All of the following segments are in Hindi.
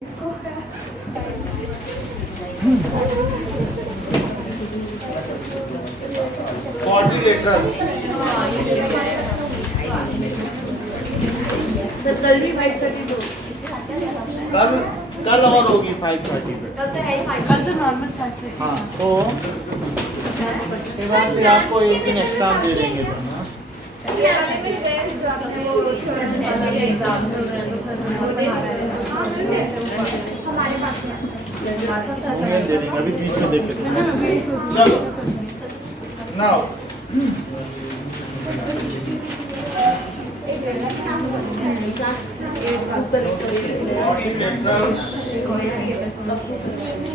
Quadrilaterals. कल भी 5:32 कल और होगी 5:30 पे। कल तो है ही 5 कल तो नॉर्मल था। हाँ तो इसके बाद फिर आपको एक दिन एक्स्ट्रा दे देंगे तो हाँ। ये वाले मिल गए एग्जाम में वो थोड़ा एग्जाम चल रहा है तो सर हमारे पास उन्हें दे देंगे अभी बीच में देख लेते हैं। चलो now quadrilaterals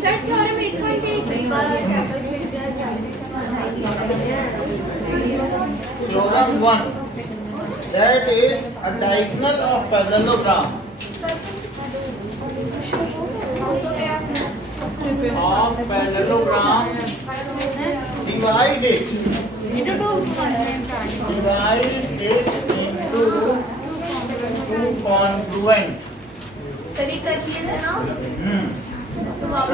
sir theorem 8.8 theorem 1 that is a diagonal of parallelogram divide it into two congruent sir ये कर लिए थे ना तो आप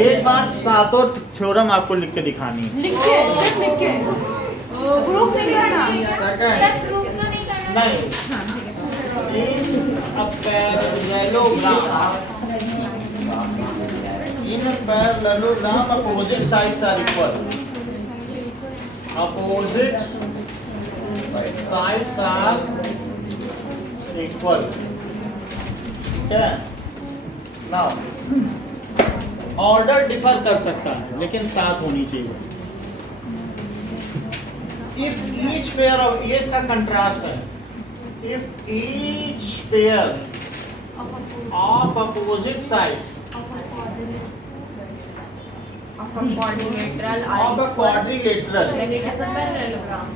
एक बार सातों थ्योरम आपको लिख के दिखानी है। लिख के प्रूफ नहीं करना। सर प्रूफ तो नहीं करना नहीं in a parallelogram opposite sides are equal. Opposite sides are equal. ठीक है? Now ऑर्डर डिफर कर सकता है लेकिन साथ होनी चाहिए। If each pair of ये इसका कंट्रास्ट है। If each pair of opposite sides of a quadrilateral of a quadrilateral then it is a parallelogram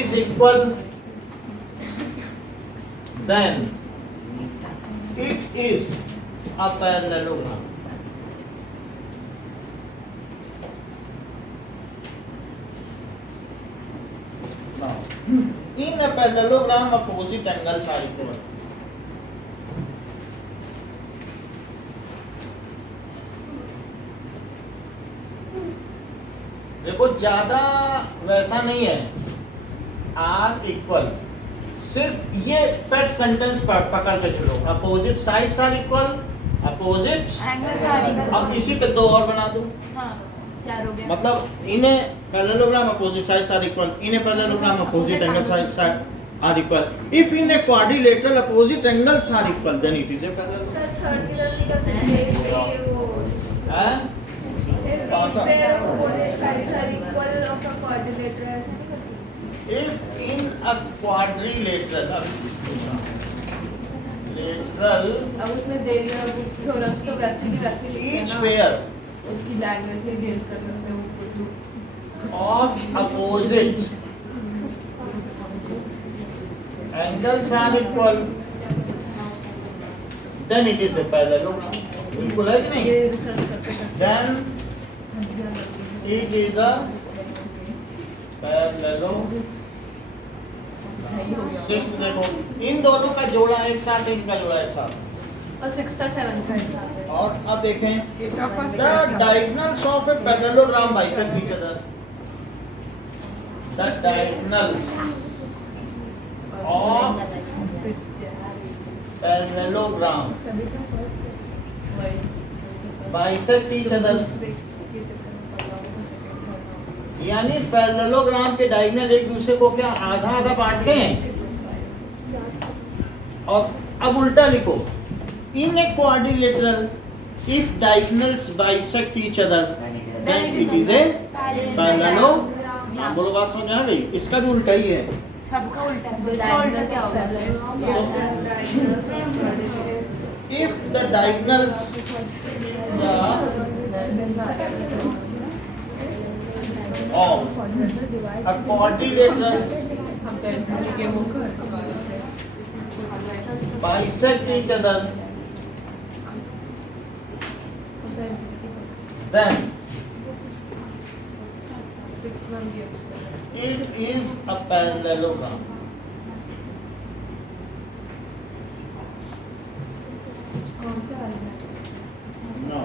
is equal, then it is a parallelogram. Now, in a parallelogram, opposite angles are equal. देखो ज्यादा वैसा नहीं है आर इक्वल, सिर्फ ये फैक्ट सेंटेंस पकड़ के चलो। Opposite sides are equal, opposite angles are equal. अब इसी पे दो और बना दो। हाँ, चार हो गया मतलब in a parallelogram opposite sides are equal, in a parallelogram opposite angles are equal. If in a quadrilateral opposite angles are equal then it is a parallelogram. Sir third colour नहीं कर सकते वो हैं each pair of opposite sides are equal of a quadrilateral ऐसे नहीं कर सकते if in a quadrilateral अब उसमें दे दिया थ्योरम्स तो वैसे ही लिखते हैं each ना pair उसकी लैंग्वेज में चेंज कर सकते हो of opposite angles are equal then it is a parallelogram। बिल्कुल है कि नहीं? ये रिसर्च करते हैं then it is a parallelogram। Six देखो इन दोनों का जोड़ा एक साथ है, इनका जोड़ा एक साथ। और 6 था 7 का हिसाब है और अब देखें the diagonals of a parallelogram bisect each other। The diagonals of parallelogram bisect each other। यानी पैरेललोग्राम के डायगोनल एक दूसरे को क्या आधा आधा बांटते हैं। और अब उल्टा लिखो in a quadrilateral if diagonals bisect each other then it is a parallelogram. बोलो बात समझ आ गई? इसका भी उल्टा ही है। सबका उल्टा है। इसका उल्टा क्या होगा? If the diagonals of a quadrilateral हम तो एनसीसी के वो bisect each other then It is a parallelogram. कौन से वाले में? No.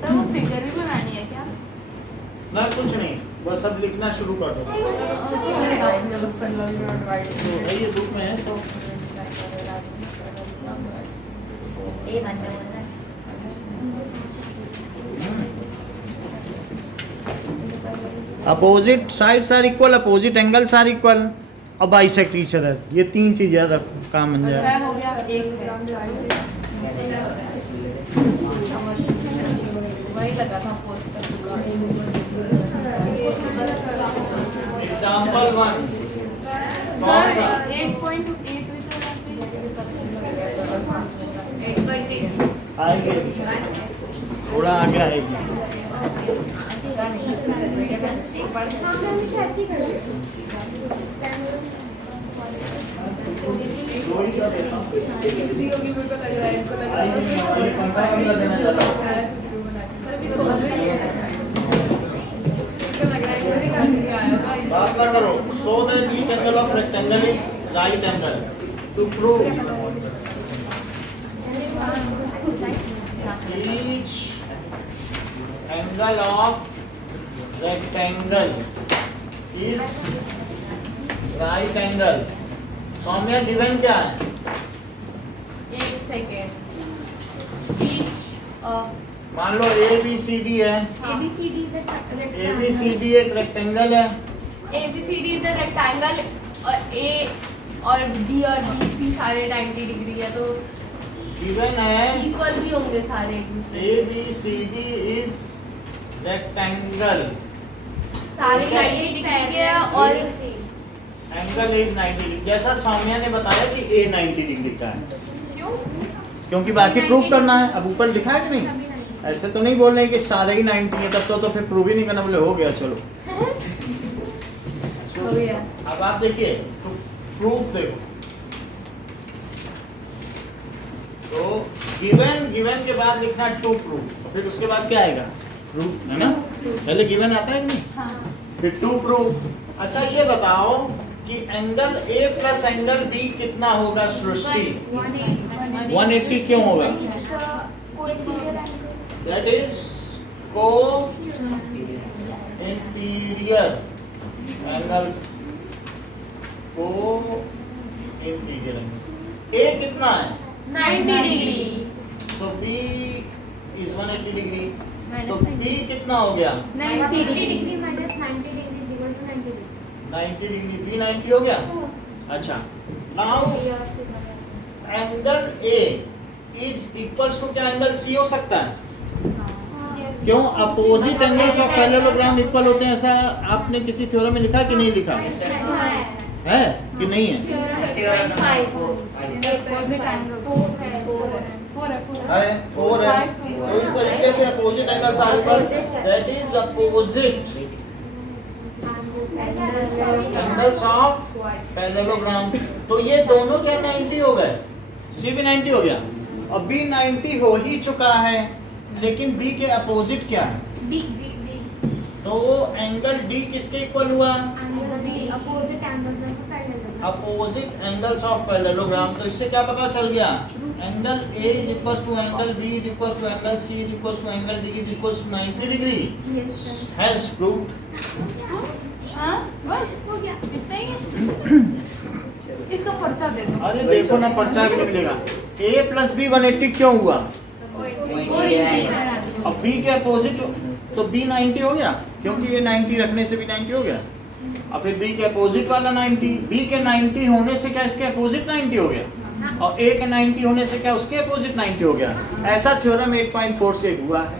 सर वो फिगर भी बनानी है क्या? ना कुछ नहीं, बस अब लिखना शुरू कर दो। तो ये बुक में है सब। Opposite sides are equal, opposite angles are equal और बाइसेक्ट ईच अदर। ये तीन चीजें काम बन जाए। हो गया एक वही लगा था एग्जाम्पल 1 कौन सा? 8.8 आएंगे, थोड़ा आगे आएगी। बात ना करो। So that each angle of rectangle is right angle. To prove each angle of rectangle is right angle. Saumya given क्या है? एक सेकेंड ईच मान लो ABCD है। ABCD एक रेक्टेंगल है। ABCD इज अ रेक्टेंगल और A और D और BC सारे 90 डिग्री है तो गिवन है इक्वल भी होंगे सारे एक दूसरे ABCD is rectangle. सारे 90 डिग्री के हैं और एंगल इज 90 डिग्री। जैसा सौम्या ने बताया कि A 90 डिग्री का है, क्यों? क्योंकि बाकी प्रूव करना है। अब ऊपर लिखा है कि नहीं? ऐसे तो नहीं बोल रहे कि सारे ही 90 है, तब तो फिर प्रूव ही नहीं करना। बोले हो गया चलो। हो गया। अब आप देखिए तो प्रूफ देखो। तो गिवन के बाद लिखना टू प्रूफ, और फिर उसके बाद क्या आएगा? प्रूफ, है ना? पहले गिवन आता है कि नहीं? हाँ फिर टू प्रूफ। अच्छा ये बताओ कि angle A plus angle B कितना होगा सृष्टि? 180 क्यों होगा? That is co-interior angles. Co-interior angles. A कितना है? 90 डिग्री तो B is 180 डिग्री। तो B कितना हो गया? 90 डिग्री 90 डिग्री। B 90 हो गया। अच्छा now angle A is equals to क्या एंगल C हो सकता है? क्यों? Opposite angles of parallelogram equal होते हैं, ऐसा आपने किसी थ्योरम में लिखा कि नहीं लिखा है कि नहीं है? है 4 है। तो इस तरीके से opposite angles are equal, that is opposite angles of parallelogram. तो ये दोनों क्या 90 हो गए? C भी 90 हो गया और B 90 हो ही चुका है, लेकिन B के अपोजिट क्या है? तो एंगल D किसके इक्वल हुआ? Opposite angles of parallelogram. तो इससे क्या पता चल गया? Angle A is equal to angle B is equal to angle C is equal to angle D is equal to 90 degree. Has proved. हाँ बस हो गया, इतना ही है। इसका पर्चा दे दो। अरे देखो ना, पर्चा भी नहीं मिलेगा। ए प्लस बी 180 क्यों हुआ? और अब बी के अपोजिट तो बी 90 हो गया, क्योंकि ये 90 रखने से भी 90 हो गया। अब फिर बी के अपोजिट वाला 90, बी के 90 होने से क्या इसके अपोजिट 90 हो गया, और ए के 90 होने से क्या उसके अपोजिट 90 हो गया। ऐसा थ्योरम 8.4 से हुआ है।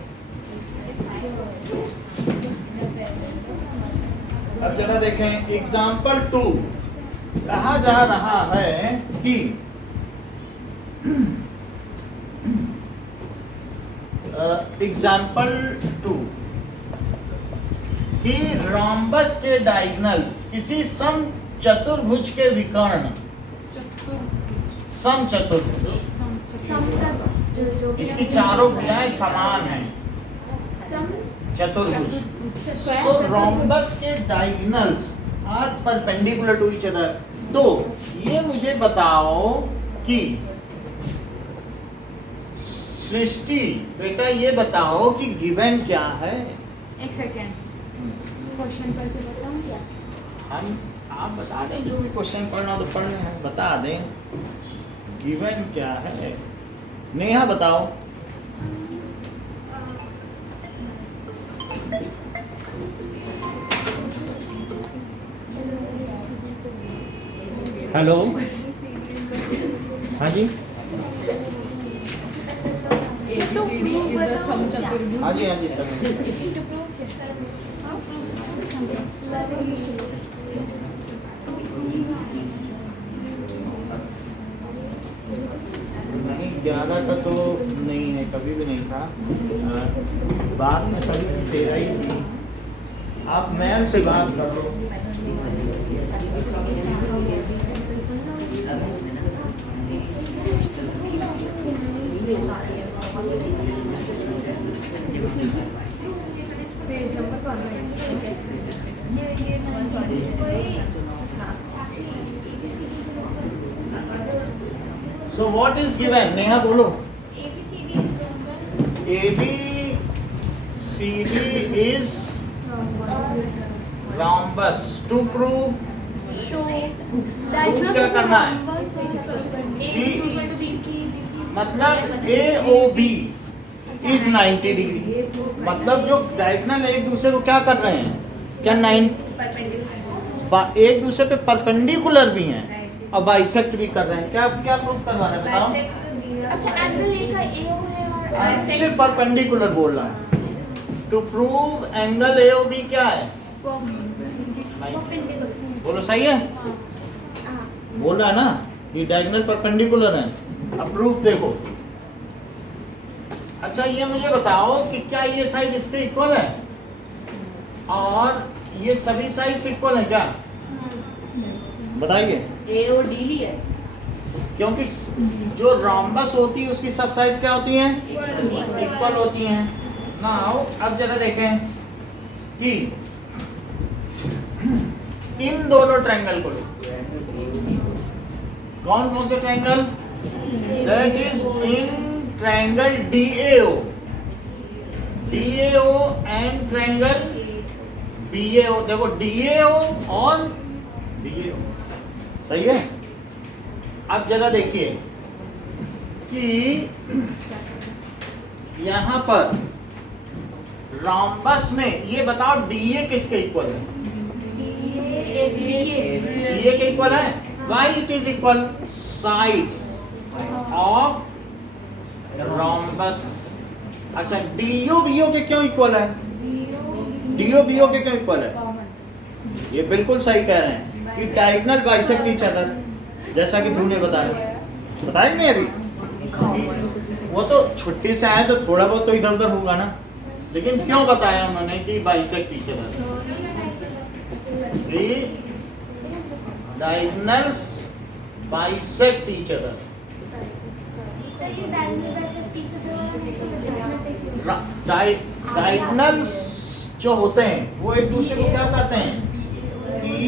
अब जरा देखें एग्जाम्पल 2, कहा जा रहा है कि एग्जाम्पल 2 कि रोम्बस के डायगोनल्स किसी सम चतुर्भुज के विकर्ण, सम चतुर्भुज, इसकी चारों भुजाएं समान हैं, चतुर्भुज। So रोम्बस के diagonals are perpendicular to each other. तो ये मुझे बताओ कि सृष्टि, बेटा ये बताओ कि गिवन क्या है। एक सेकेंड, क्वेश्चन पढ़ के बताऊं क्या? हम आप बता दें, जो भी क्वेश्चन पढ़ना तो पढ़ रहे हैं, बता दें गिवन क्या है। नेहा बताओ। हेलो, हाँ जी, हाँ जी, हाँ जी सर। नहीं 11 का तो नहीं है, कभी भी नहीं था, बाद में कभी 13 ही थी। आप मैम से बात कर लो। पेज नंबर कौन है? So what is given? Neha बोलो। A B C D is rhombus. To prove, क्या करना है? मतलब A O B is 90 degree. मतलब जो डायगोनल एक दूसरे को क्या कर रहे हैं, क्या एक दूसरे पे परपेंडिकुलर भी हैं और बाइसेक्ट भी कर रहे हैं। क्या क्या प्रूफ करवाना है बताओ। अच्छा, एंगल ए का ए है सिर्फ परपेंडिकुलर बोल रहा है। To prove angle A O B क्या है, बोलो सही है, बोल रहा है ना कि डायगोनल परपेंडिकुलर है। अब प्रूफ देखो। अच्छा ये मुझे बताओ कि क्या ये साइड इसके इक्वल है और ये सभी साइड्स इक्वल है क्या, बताइए। ए और डी ली है, क्योंकि जो रोम्बस होती है उसकी सब साइड्स क्या होती हैं, इक्वल होती हैं। नाउ अब जरा देखें कि इन दोनों ट्रायंगल को लो। कौन कौन से triangle, that is in triangle DAO and triangle BAO। देखो DAO और BAO सही है। अब जरा देखिए कि यहां पर रोम्बस में ये बताओ DA किसके इक्वल है, DA के इक्वल है। Why it is equal? Sides of rhombus. अच्छा DO BO के क्यों इक्वल है, DO BO के क्यों इक्वल है, ये बिल्कुल सही कह रहे हैं कि डायगोनल बाइसेक्ट ईच अदर, जैसा कि ध्रुव ने बताया नहीं अभी। वो तो छुट्टी से आए तो थोड़ा बहुत तो इधर उधर होगा ना, लेकिन क्यों बताया उन्होंने कि bisect each other. Diagonals bisect each other. Diagonals जो होते हैं वो एक दूसरे को क्या करते हैं कि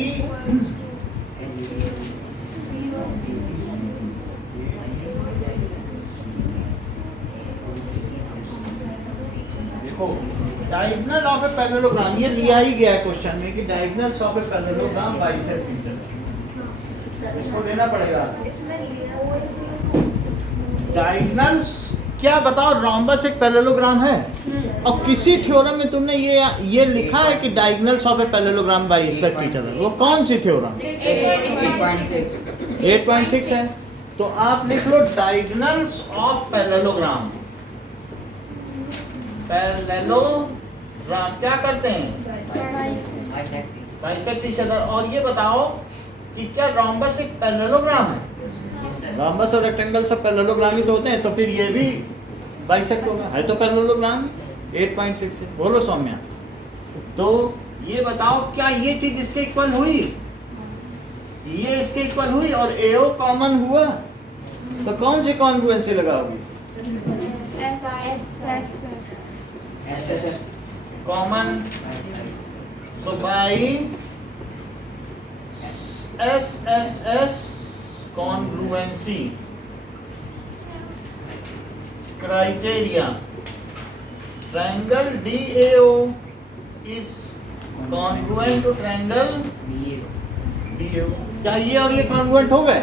देखो डायगोनल ऑफ ए पैरेललोग्राम, ये लिया ही गया है क्वेश्चन में कि diagonals of a parallelogram bisect each other. इसको देना पड़ेगा। डायगोनल्स क्या बताओ, रोम्बस एक पैरेललोग्राम है और किसी थ्योरम में तुमने ये लिखा है कि diagonals of a parallelogram bisect each other, वो कौन सी थ्योरम? 8.6 है। तो आप लिख लो डायगोनल्स ऑफ पैरेललोग्राम। पैरेललोग्राम क्या करते हैं? Bisect each other. और ये बताओ कि क्या रोम्बस एक पैरेललोग्राम है? रोम्बस और रेक्टेंगल सब पैरेललोग्राम ही तो होते हैं, तो फिर ये भी बाइसेक्ट होगा, है तो पैरेललोग्राम। 8.6 से बोलो सौम्या। तो ये बताओ क्या ये चीज इसके इक्वल हुई? ये इसके इक्वल हुई और AO कॉमन हुआ, तो कौन सी कॉन्ग्रुएंसी लगाओगी? Common. So by SSS congruency criteria, triangle DAO is congruent to triangle DAO। क्या ये और ये congruent हो गए?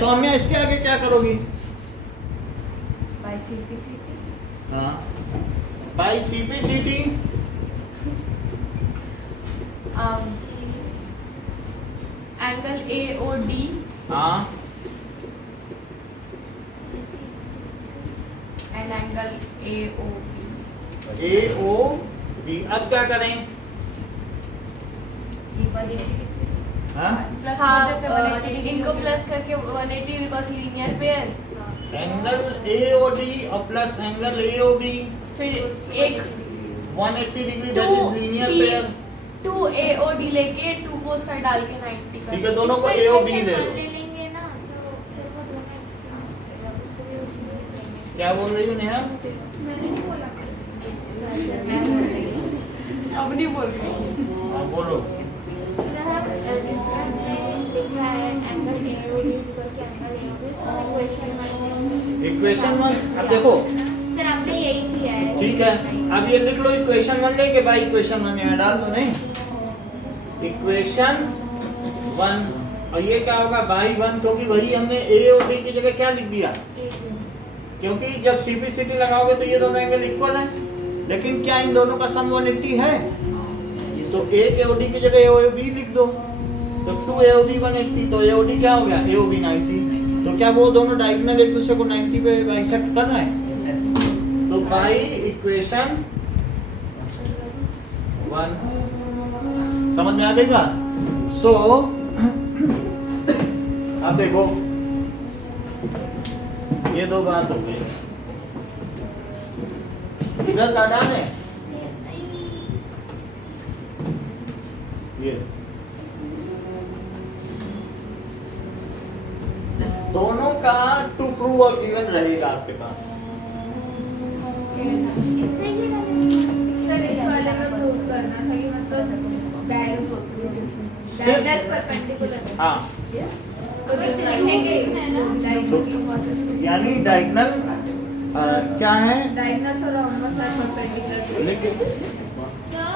सौम्या इसके आगे क्या करोगी? हाँ, by CPCT एंगल AOD हाँ एंड एंगल AOB। AOB। अब क्या करें? हाँ, इनको प्लस करके 180 because linear pair. Angle AOD और प्लस एंगल AOB, फिर एक 180 degree, that is linear pair. 2 AOD लेके 2 बोथ साइड डाल के 90 कर। ठीक है, दोनों को AOB ले लो। लेंगे ना तो फिर वो दोनों क्या बोल रही हो नेहा? मैंने नहीं बोला। अब नहीं बोल रही। हाँ बोलो। सर आप जिसमें हमने लिखा है angle AOD equals to angle AOB, उसको इक्वेशन 1 इक्वेशन 1 अब देखो, सर आपने यही किया है। ठीक है, अब ये लिख लो इक्वेशन 1 लेके बाई इक्वेशन 1 यहाँ डाल दो। नहीं, इक्वेशन 1 और ये क्या होगा? बाई 1, क्योंकि वही हमने AOD की जगह क्या लिख दिया? क्योंकि जब CPCT लगाओगे तो ये दोनों एंगल इक्वल है, लेकिन क्या इन दोनों का सम 180 है? तो एक AOD की जगह AOB लिख दो, तो 2 AOB 180, तो AOD क्या हो गया? AOB 90। तो क्या वो दोनों डायगोनल एक दूसरे को 90 पे बाइसेक्ट कर रहे हैं? तो बाई इक्वेशन 1 समझ में आ जाएगा। सो अब देखो ये दो बात हो गई, इधर का डाल है ये दोनों का टू ट्रू और गिवन रहेगा आपके पास। सर इस वाले में प्रूव करना था कि मतलब डायगोनल परपेंडिकुलर। हाँ, तो इसे लिखेंगे यानी डायगोनल क्या है? डायगोनल और रोम्बस आर परपेंडिकुलर। लेकिन सर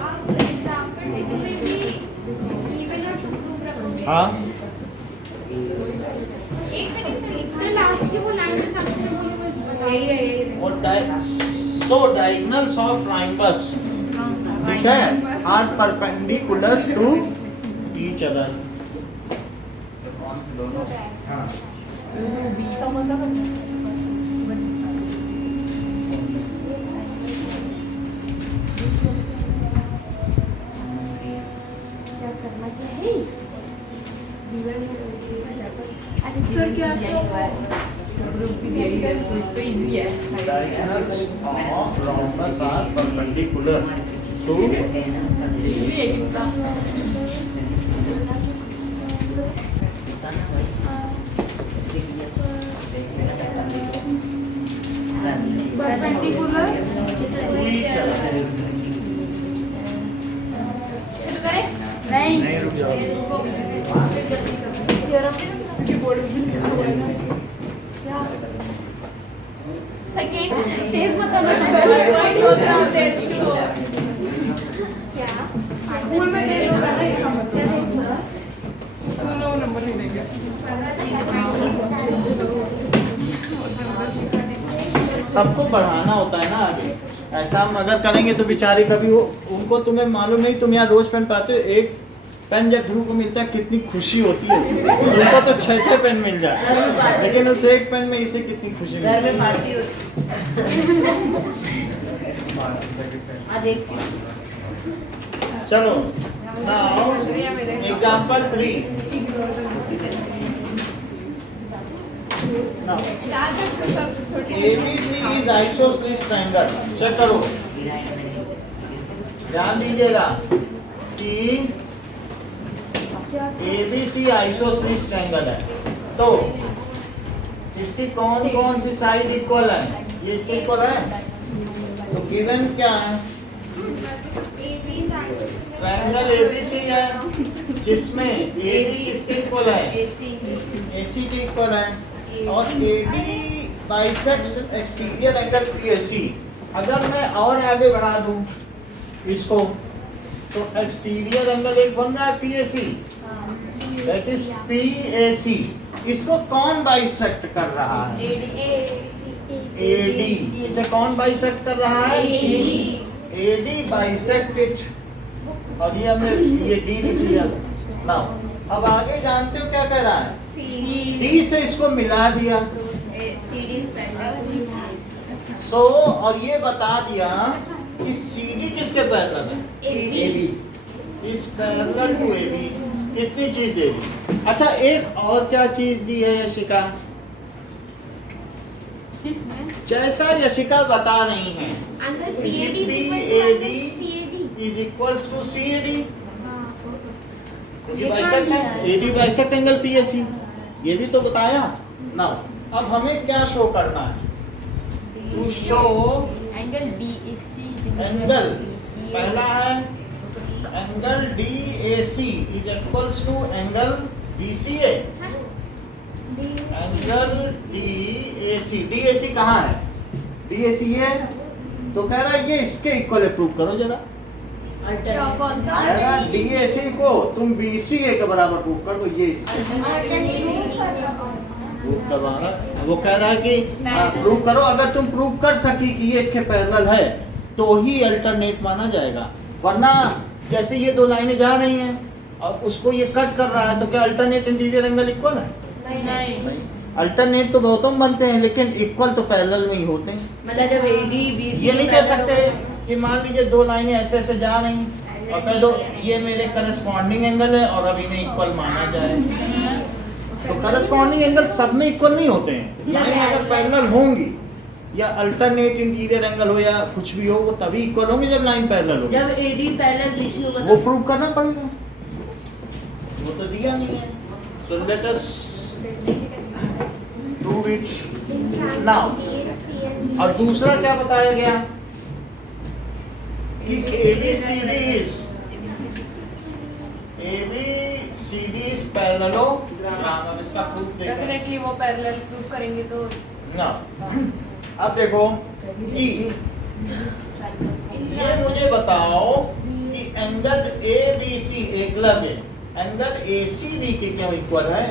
आप एग्जांपल में भी गिवन और प्रूफ रखोगे। हाँ, एक सेकंड सर, लास्ट की वो लाइन में सबसे यही है। और सो डायगोनल्स ऑफ ट्रायंगल्स, ठीक है, are perpendicular to each other. कौन से दोनों? हाँ, क्या करना चाहिए? सर क्या ग्रुप भी दिया है, ग्रुप तो इजी है। Diagonals of rhombus are perpendicular to easy है कितना। Perpendicular each other. शुरू करें? नहीं नहीं, रुक जाओ। सेकंड तेज मत करना। क्या स्कूल में तेज होता है ना, क्या स्कूल में वो नंबर नहीं देंगे। सबको बढ़ाना होता है ना आगे। ऐसा हम अगर करेंगे तो बेचारे कभी वो उनको, तुम्हें मालूम नहीं, तुम यहाँ रोज पेन पाते हो, एक पेन जब ध्रुव को मिलता है कितनी खुशी होती है उसे। उनको तो 6-6 पेन मिल जाए, लेकिन उस एक पेन में इसे कितनी खुशी घर में मिलती पार्टी है। होती चलो now example 3 now ABC is isosceles triangle। Check करो, ध्यान दीजिएगा कि ABC isosceles triangle है, तो इसकी कौन कौन सी साइड इक्वल है? ये इसके इक्वल है, तो गिवन क्या है? ट्रायंगल ABC है जिसमें AB किसके इक्वल है? AC के इक्वल है, और AD bisects exterior angle PAC। अगर मैं और आगे बढ़ा दूं इसको, तो एक्सटीरियर एंगल एक बन रहा है PAC, दैट इज PAC। इसको कौन बाइसेक्ट कर रहा है? AD। इसे कौन बाइसेक्ट कर रहा है? AD बाइसेक्ट इट, और ये हमने ये D लिख लिया। नाउ अब आगे जानते हो क्या कह रहा है? D से इसको मिला दिया, सो और ये बता दिया कि CD किसके पैरेलल है? इस पैरेलल टू AB। कितनी चीज दे दी? अच्छा, एक और क्या चीज दी है यशिका? जैसा यशिका बता रही है, PAD is equals to CAD। ये बाइसेक्ट है, AD बाइसेक्ट एंगल PAC, ये भी तो बताया। नाउ अब हमें क्या शो करना है? To show angle DAC angle, पहला है angle DAC is equals to angle BCA। Angle DAC कहाँ है? DAC ये, तो कह रहा है ये इसके इक्वल है, प्रूव करो जरा। कौन सा? DAC को तुम BCA के बराबर प्रूव कर दो, ये इसके प्रूव करवाना। वो कह रहा है कि प्रूव करो, अगर तुम प्रूव कर सकी कि ये इसके पैरेलल है तो ही अल्टरनेट माना जाएगा, वरना जैसे ये दो लाइनें जा रही हैं और उसको ये कट कर रहा है, तो क्या अल्टरनेट इंटीरियर एंगल इक्वल है? नहीं। अल्टरनेट तो बहुतों में बनते हैं, लेकिन इक्वल तो पैरेलल में ही होते हैं। मतलब जब AD BC ये नहीं कह सकते कि मान लीजिए दो लाइनें ऐसे ऐसे जा रही और कह दो ये मेरे करस्पॉन्डिंग एंगल है और अब इन्हें इक्वल माना जाए, तो करस्पॉन्डिंग एंगल सब में इक्वल नहीं होते हैं। लाइन अगर पैरेलल होंगी या अल्टरनेट इंटीरियर एंगल हो या कुछ भी हो, वो तभी इक्वल होंगे जब लाइन पैरेलल हो। जब AD पैरेलल BC होगा वो प्रूव करना पड़ेगा, वो तो दिया नहीं है। So let us prove it now. और दूसरा क्या बताया गया कि ABCD is parallelogram। अब इसका प्रूफ देखें। डेफिनेटली वो पैरेलल प्रूफ करेंगे तो ना, अब देखो कि ये मुझे बताओ कि angle ABC Eklavya angle ACB के क्यों इक्वल है?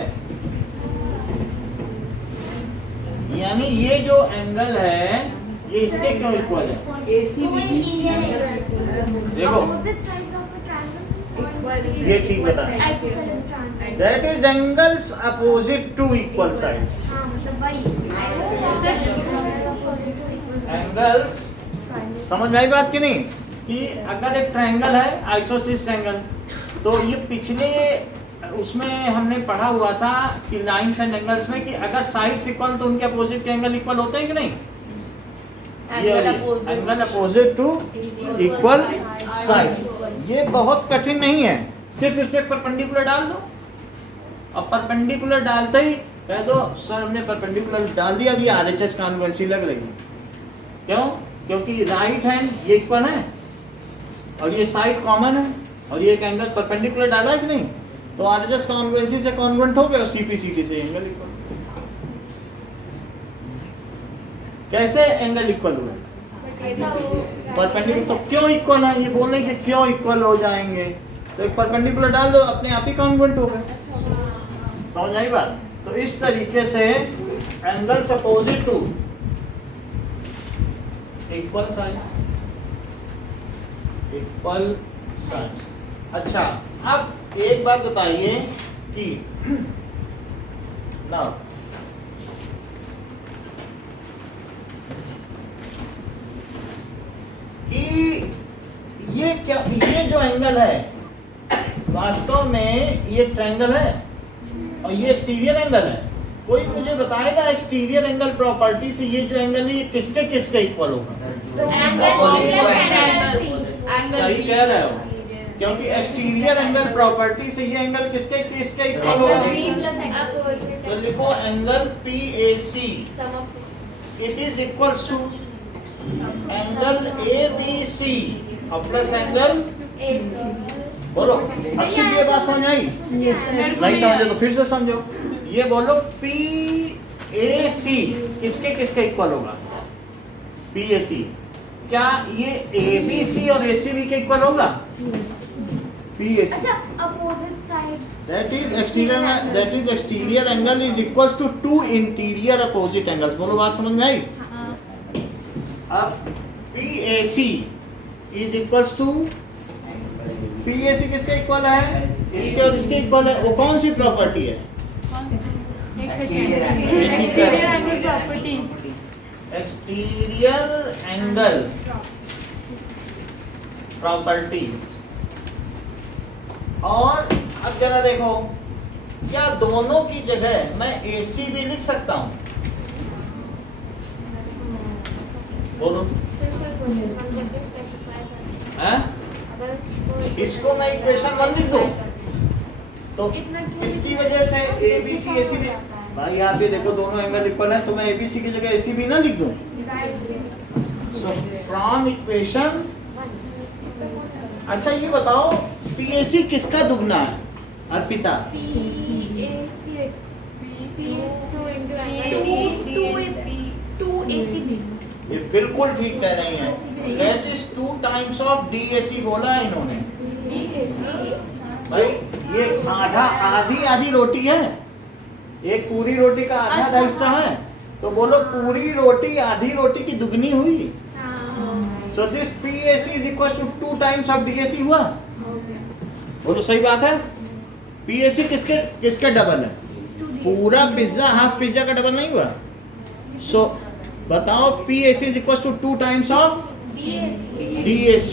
यानी ये जो एंगल है ये इसके क्यों इक्वल है? देखो ये ठीक बता, that is angles opposite to equal sides. Angles समझ में आई बात कि नहीं? कि अगर एक ट्रायंगल है आइसोसेलेस ट्रायंगल, तो ये पिछले उसमें हमने पढ़ा हुआ था कि लाइंस एंड एंगल्स में कि अगर साइड्स इक्वल तो उनके अपोजिट के एंगल इक्वल होते हैं कि नहीं? Angle opposite to equal side. ये बहुत कठिन नहीं है, सिर्फ इस पे परपेंडिकुलर डाल दो, और परपेंडिकुलर डालते ही कह दो सर हमने परपेंडिकुलर डाल दिया, अभी RHS कॉन्वेंसी लग रही। क्यों? क्योंकि राइट हैंड ये इक्वल है और ये साइड कॉमन है और ये एक एंगल परपेंडिकुलर डाला है कि नहीं, तो RHS कॉन्वेंसी से कॉन्वेंट हो गया और CPCD से एंगल इक्वल। कैसे एंगल इक्वल हुए? परपेंडिकुलर। तो क्यों इक्वल है ये बोलने के, क्यों इक्वल हो जाएंगे? तो एक परपेंडिकुलर डाल दो, अपने आप ही कॉन्वेंट हो गए। समझ आई बात? तो इस तरीके से angles opposite to equal sides, equal sides. अच्छा, अब एक बात बताइए कि ना कि ये क्या, ये जो एंगल है वास्तव में ये ट्रायंगल है और ये एक्सटीरियर एंगल है। कोई मुझे बताएगा एक्सटीरियर एंगल प्रॉपर्टी से ये जो एंगल है ये किसके किसके इक्वल होगा? सही कह रहे हो, क्योंकि एक्सटीरियर एंगल प्रॉपर्टी से ये एंगल किसके किसके इक्वल होगा? तो लिखो angle PAC it is equals to angle ABC और प्लस एंगल, बोलो अच्छी ये बात समझ आई? नहीं समझे तो फिर से समझो। ये बोलो PAC किसके किसके इक्वल होगा? PAC क्या ये ABC और ACB के इक्वल होगा? PAC opposite side, that is exterior angle is equals to two interior opposite angles। बोलो बात समझ में आई? अब PAC is equals to PAC किसके इक्वल है? इसके और इसके इक्वल है। वो कौन सी प्रॉपर्टी है? Exterior angle property. और अब जरा देखो, क्या दोनों की जगह मैं AC भी लिख सकता हूँ? बोलो हैं? इसको मैं इक्वेशन 1 लिख दूं तो इसकी वजह से ABC ACB, भाई यहाँ पे देखो दोनों एंगल इक्वल है तो मैं ABC की जगह ACB ना लिख दूं। सो फ्रॉम इक्वेशन, अच्छा ये बताओ PAC किसका दुगना है? अर्पिता ये बिल्कुल ठीक कह रही हैं। That is 2 times of DAC बोला है इन्होंने। भाई ये आधा आधी आधी रोटी है, एक पूरी रोटी का आधा हिस्सा है, तो बोलो पूरी रोटी आधी रोटी की दुगनी हुई। So this PAC is equal to 2 times of DAC हुआ। बोलो सही बात है। PAC किसके किसके डबल है? पूरा पिज्जा हाफ पिज्जा का डबल नहीं हुआ। सो बताओ PAC is equal to 2 times of DAC।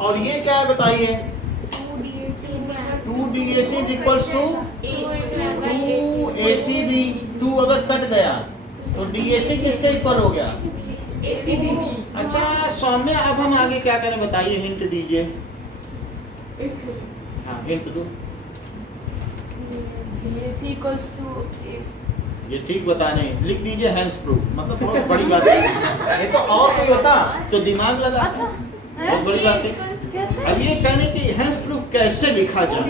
और ये क्या है बताइए? 2 DAC is equal to 2 ACB। 2 अगर कट गया तो DAC किसके इक्वल हो गया? ACB। अच्छा सौम्य, अब हम आगे क्या करें बताइए, हिंट दीजिए। हाँ हिंट दो। AC equals to ये ठीक बता रहे हैं, लिख दीजिए हैंड्स प्रूफ, मतलब बहुत बड़ी बात है। ये तो और कोई होता तो दिमाग लगा। अच्छा, बहुत बड़ी बात है। अब ये कहने की हैंड्स प्रूफ कैसे लिखा जाए?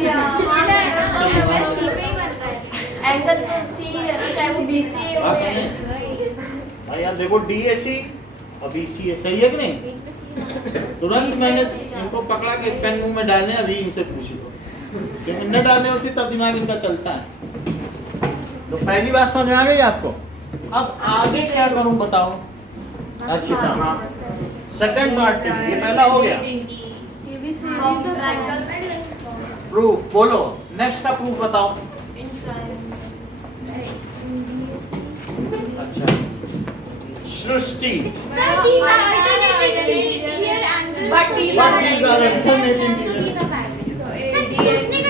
एंगल तो C है, चाहे वो BC हो भाई यार देखो DAC और BC है, सही है कि नहीं? बीच में C तुरंत मैंने इनको पकड़ा के पेन मुंह में डालने, अभी इनसे पूछ लो, क्योंकि न डालने होती तब दिमाग इनका चलता है। तो पहली बात समझ में आ गई आपको? अब आगे क्या करूं बताओ? अच्छा हाँ, सेकंड पार्ट ये पहला हो गया प्रूफ। बोलो नेक्स्ट का प्रूफ बताओ। अच्छा सृष्टि,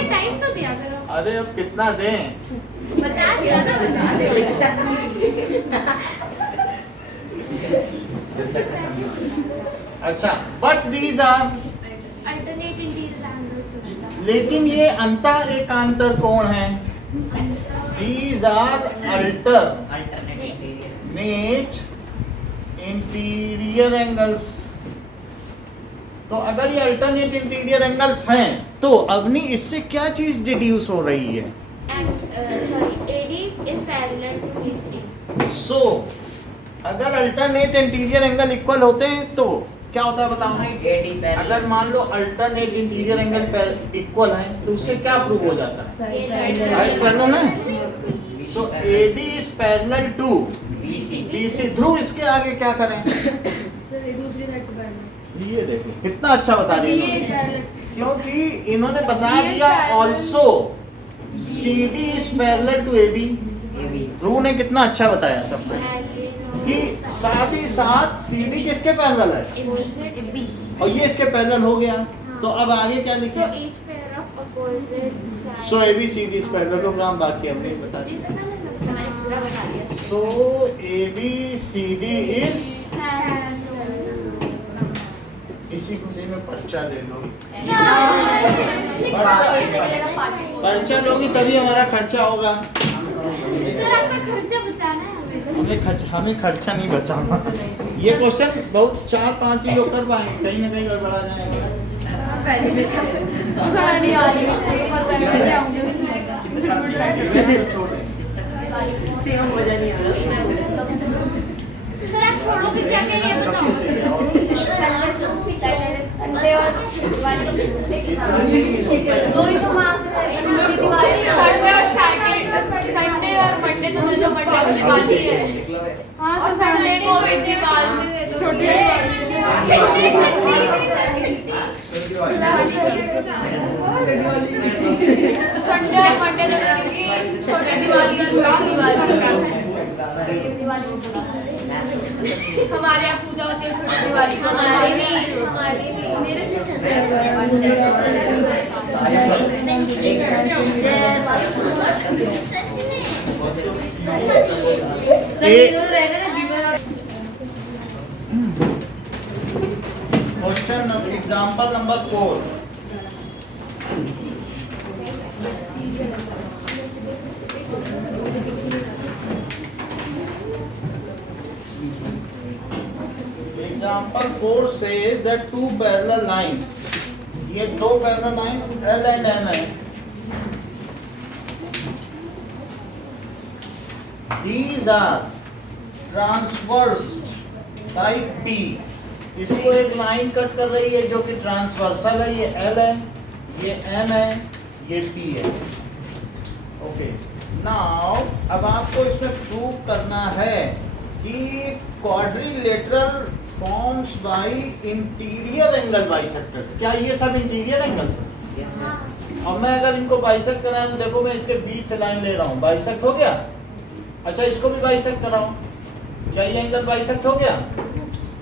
टाइम तो दिया करो। अरे अब कितना दें? बता दिया ना, बता दिया। अच्छा but these are, alternate interior angle. लेकिन ये अंतर एकांतर कोण है। These are alternate interior angles. तो अगर ये अल्टरनेट इंटीरियर एंगल्स हैं तो अवनी इससे क्या चीज डिड्यूस हो रही है? AD is parallel to BC। सो अगर अल्टरनेट इंटीरियर एंगल इक्वल होते हैं तो क्या होता है बताओ? अगर मान लो अल्टरनेट इंटीरियर एंगल पर इक्वल है तो उससे क्या प्रूव हो जाता है? साइड्स पैरेलल है। So AD is parallel to BC Dhruv इसके आगे क्या करें? सर ये दूसरी साइड को पैरेलल। ये देखो कितना अच्छा बता दिया इन्होंने। क्योंकि इन्होंने बता BA दिया parallel- also CD is parallel to AB। ध्रुव ने कितना अच्छा बताया सबको कि साथ ही साथ CD किसके पैरेलल है और ये इसके पैरेलल हो गया। तो अब आगे क्या So लिखे? each pair of opposite sides. So ABCD is parallelogram, बाकी हमने बता दिया। पूरा बता दिया। सो ABCD is, इसी खुशी में पर्चा ले लो। पर्चा लोगी तभी हमारा खर्चा होगा। हमें खर्चा नहीं बचाना। ये क्वेश्चन बहुत 4-5 ही लोग कर पाएंगे, कहीं ना कहीं गड़बड़ा जाएगा। सर आप छोड़ोगे क्या क्या ये बताओ। संडे और दिवाली को मिल सकते हैं। दो ही तो मांग रहे हैं। दिवाली संडे और सैटरडे, संडे और मंडे तो जो मंडे को दिवाली है। हाँ सर संडे को भी दिवाली छोटे संडे और मंडे तो क्योंकि छोटे दिवाली और बड़ी दिवाली हमारे यहाँ पूजा होती है छोटी दिवाली को। हमारी भी मेरे भी सर ये दोनों रहेगा ना गिवन और question example number 4। Example 4 says that two parallel lines, ये दो parallel lines L and N है। These are transversed by P। इसको एक लाइन कट कर रही है जो कि ट्रांसवर्सल है। ये L है, ये N है, ये P है। ओके, नाउ अब आपको इसमें प्रूव करना है कि quadrilateral forms bye interior angle bisectors. क्या ये सब इंटीरियर एंगल्स हैं? और मैं अगर इनको बाइसेक्ट कराऊं तो देखो मैं इसके बीच से लाइन ले रहा हूं, बाइसेक्ट हो गया। अच्छा इसको भी बाइसेक्ट कराओ, क्या ये एंगल बाइसेक्ट हो गया?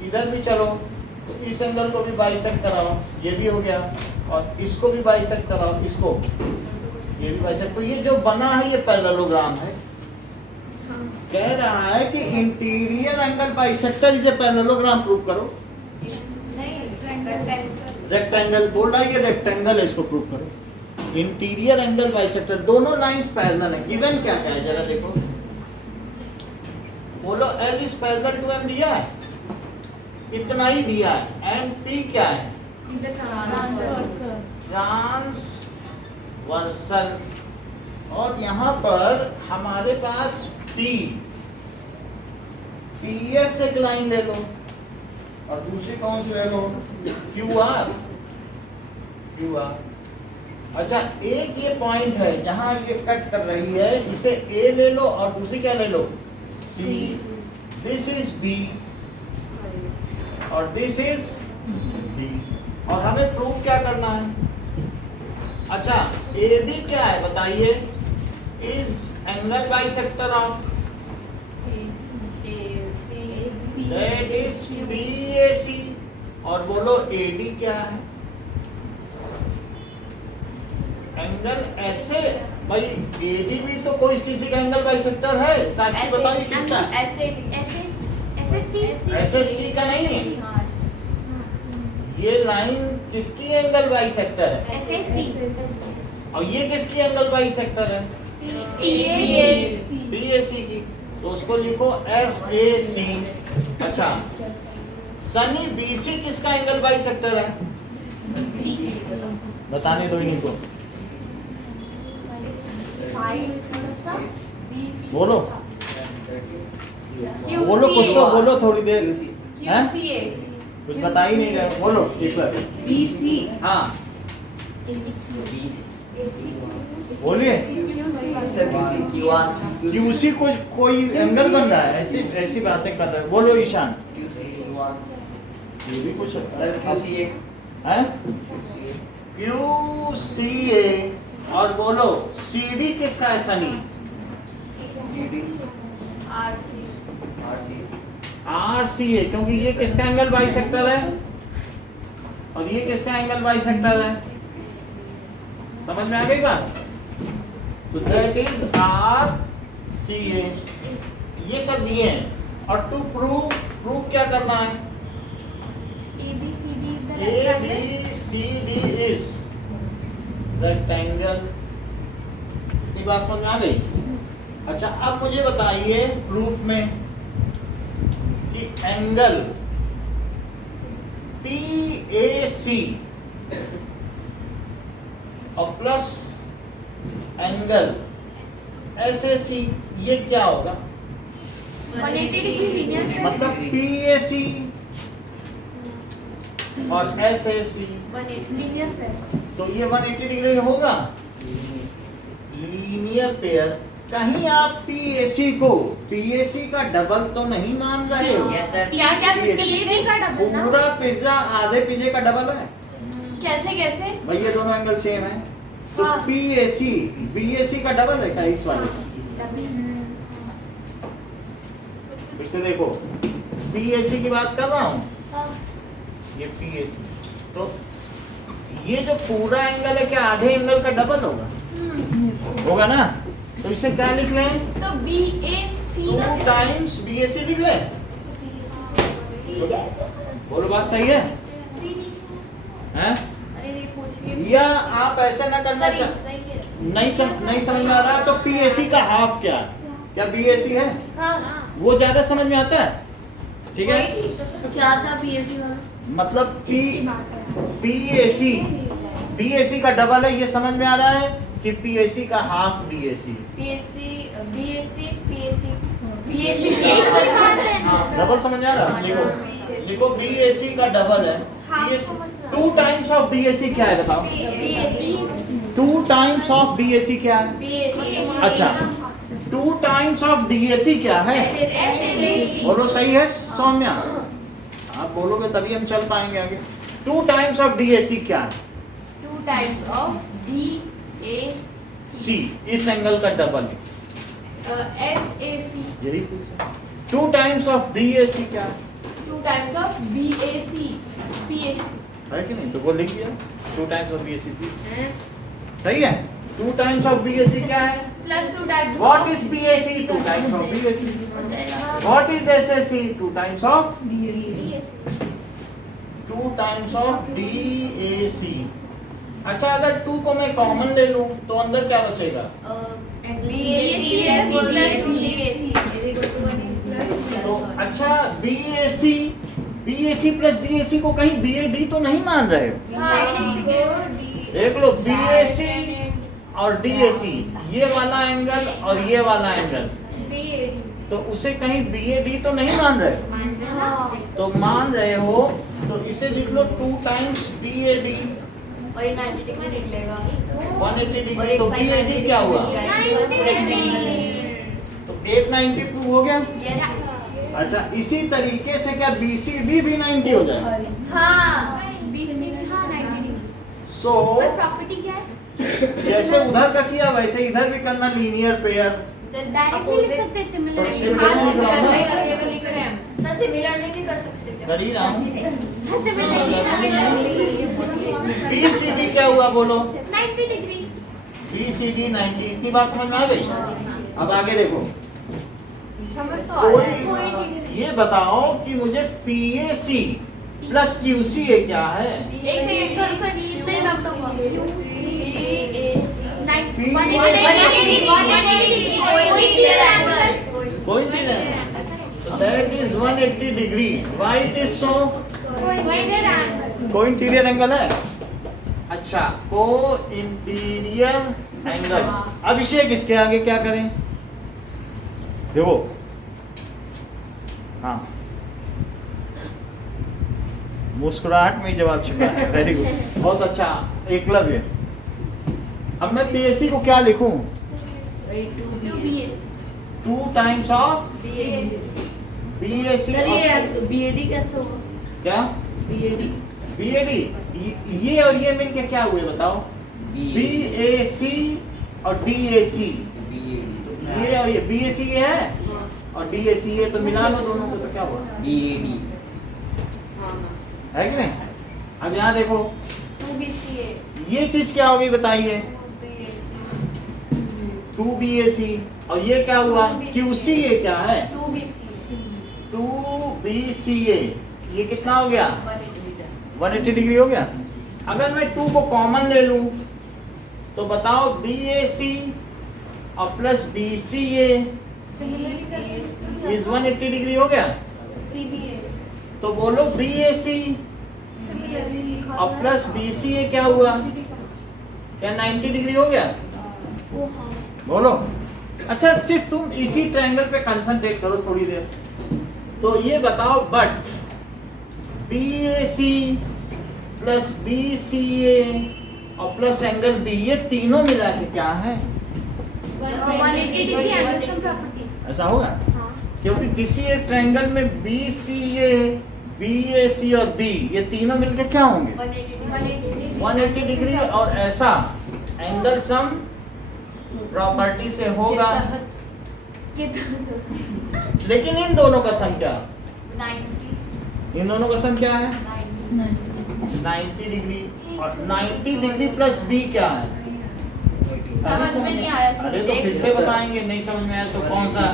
इधर भी चलो तो इस एंगल को भी बाइसेक्ट कराओ, ये भी हो गया। और इसको भी बाइसेक्ट कराओ, इसको, ये भी बाइसेक्ट। तो ये जो बना है ये पैरेललोग्राम है। कह रहा है कि इंटीरियर एंगल बाइसेक्टर इसे पैरेललोग्राम प्रूव करो। रेक्टेंगल बोल रहा है, ये रेक्टेंगल है, इसको प्रूव करो। इंटीरियर एंगल बाइसेक्टर, दोनों लाइंस पैरेलल है। गिवन क्या क्या है जरा देखो, बोलो L is parallel to M दिया है, इतना ही दिया है। एंड P क्या है? ट्रांसवर्सल। और यहाँ पर हमारे पास PS एक लाइन ले लो और दूसरी कौन सी ले लो? QR। अच्छा एक ये पॉइंट है जहां ये कट कर रही है, इसे A ले लो और दूसरी क्या ले लो? C। दिस इज B और दिस इज B। और हमें प्रूफ क्या करना है? अच्छा AB क्या है बताइए? Is angle bisector of, that is BAC। और बोलो AD क्या है? एंगल ऐसे भाई AD भी तो कोई किसी का एंगल बाइसेक्टर है। साक्षी बताइए किसका? SSC का नहीं है। ये लाइन किसकी एंगल बाइसेक्टर है? और ये किसकी एंगल बाइसेक्टर है? BAC की। तो उसको लिखो SAC। अच्छा सनी BC किसका एंगल बाइसेक्टर है? बताने दो इनको, बोलो बोलो कुछ तो बोलो थोड़ी देर। हैं? कुछ बता ही नहीं रहे, बोलो एक बार। BC हाँ बोलिए। क्यूसी कोई एंगल बन रहा है, ऐसी ऐसी बातें कर रहे हैं। बोलो ईशान। ये भी कुछ है QCA और बोलो CD किसका है सनी? RCA, क्योंकि ये किसका एंगल बाइसेक्टर है और ये किसका एंगल बाइसेक्टर है? समझ में आ गई बात? तो दैट इज RCA। ये सब दिए हैं और टू प्रूव क्या करना है? ABCD is rectangle। इतनी बात समझ में आ गई? अच्छा, अब मुझे बताइए प्रूफ में कि एंगल PAC और प्लस एंगल SAC ये क्या होगा? 180 डिग्री लीनियर मतलब PAC और SAC 180 लीनियर पे। तो ये 180 डिग्री होगा लीनियर पेयर। कहीं आप PAC का डबल तो नहीं मान रहे हो? Yes sir. क्या क्या PAC का डबल ना? पूरा पिज्जा आधे पिज्जे का डबल है कैसे कैसे? भाई, ये दोनों एंगल सेम है तो हाँ। BAC का डबल है क्या इस वाले? फिर से देखो, PAC की बात कर रहा हूँ, हाँ। ये PAC, तो ये जो पूरा एंगल है क्या आधे एंगल का डबल होगा? होगा ना? तो इसे क्या लिख लें? तो BAC 2 टाइम्स BAC लिख लें। बोलो बात सही है? हैं? अरे ये पूछ रही है। या आप ऐसा ना करना सही चाह सही है। नहीं समझ में आ रहा तो PAC का हाफ क्या BAC है? हाँ। वो ज्यादा समझ में आता है, ठीक है? वही ठीक तो है। क्या था PAC वाला? मतलब BAC का डबल है, ये समझ में आ रहा है कि PAC का हाफ BAC। डबल समझ आ रहा है? देखो BAC का डबल है, BAC 2 टाइम्स ऑफ BAC क्या है बताओ? 2 टाइम्स ऑफ BAC क्या है? अच्छा, 2 टाइम्स ऑफ DAC क्या है? बोलो सही है सौम्या? आप बोलोगे तभी हम चल पाएंगे आगे। 2 टाइम्स ऑफ DAC क्या है? 2 टाइम्स ऑफ BAC C, इस एंगल का डबल SAC यही पूछा। 2 टाइम्स ऑफ DAC क्या है? 2 टाइम्स ऑफ BAC PAC है कि नहीं? तो वो लिख दिया 2 टाइम्स ऑफ BAC सही है। 2 टाइम्स ऑफ BAC क्या है? Plus 2 times What is PAC? 2 times of BAC। What is SAC? 2 times of 2 times of DAC। अच्छा, अगर 2 को मैं कॉमन ले लूं तो अंदर क्या बचेगा? BAC तो अच्छा, BAC प्लस DAC को कहीं BAD तो नहीं मान रहे हो? देख लो, BAC और DAC, ये वाला एंगल और ये वाला एंगल, तो उसे कहीं BAD तो नहीं मान रहे हो? तो मान रहे हो तो इसे लिख लो 2 टाइम्स BAD और ये 90 डिग्री निकलेगा 180 डिग्री। तो BAD क्या हुआ? तो 190 प्रूव हो गया। अच्छा, इसी तरीके से क्या BCD भी 90 हो जाए? हाँ सो प्रॉपर्टी क्या है? जैसे उधर का किया वैसे इधर भी करना, लीनियर पेयर। डायरेक्टली लिख सकते हैं और सिमिलर। सिमिलर हाँ, नहीं करना। नहीं लगेगा, लिख रहे हैं सर। सिमिलर नहीं कर सकते क्या? कर ही रहा हूँ। BCD क्या हुआ बोलो? 90 डिग्री। BCD 90। इतनी बात समझ में आ गई? अब आगे देखो, समझ तो आ रहा है। कोई ये बताओ कि मुझे PAC प्लस QCA क्या है? एक सेकंड तो सर, नहीं मैं बताऊंगा। कोई नहीं है। That is 180 degree. Why it is so? को इंटीरियर एंगल है। अच्छा, को इंटीरियर एंगल्स। अभिषेक इसके आगे क्या करें? देखो, हाँ, मुस्कुराहट में ही जवाब छिपा है। वेरी गुड, बहुत अच्छा। एकलव्य अब मैं BAC को क्या लिखूं? 2 टाइम्स ऑफ BAC। सर ये BAD कैसे होगा? क्या BAD BAD? ये और ये मिलके क्या हुए बताओ? BAC और DAC। ये और ये BAC ये है और DAC ये, तो मिला लो दोनों को तो क्या हुआ? BAD। है कि नहीं? अब यहाँ देखो 2BCA ये चीज क्या होगी बताइए? 2BAC और ये क्या हुआ? 2BCA। QCA क्या है? 2BCA 2BCA। ये कितना हो गया? 180 डिग्री हो गया। अगर मैं 2 को कॉमन ले लूं तो बताओ BAC और प्लस BCA इज 180 डिग्री हो गया। CBA तो बोलो BAC और प्लस BCA क्या हुआ? क्या 90 डिग्री हो गया? बोलो। अच्छा सिर्फ तुम इसी ट्रायंगल पे कंसंट्रेट करो थोड़ी देर। तो ये बताओ बट BAC प्लस BCA और प्लस एंगल B ये तीनों मिला के क्या है? 180 डिग्री एंगल सम प्रॉपर्टी। ऐसा होगा क्योंकि किसी एक ट्रायंगल में BCA, BAC और B ये तीनों मिलके क्या होंगे? 180 डिग्री। और ऐसा एंगल सम प्रॉपर्टी से होगा, लेकिन इन दोनों का सम क्या? 90 इन दोनों का सम क्या है? 90 डिग्री। और 90 डिग्री प्लस B क्या है? समझ में नहीं आया सर। अरे तो फिर से बताएंगे, नहीं समझ में आया तो कौन सा?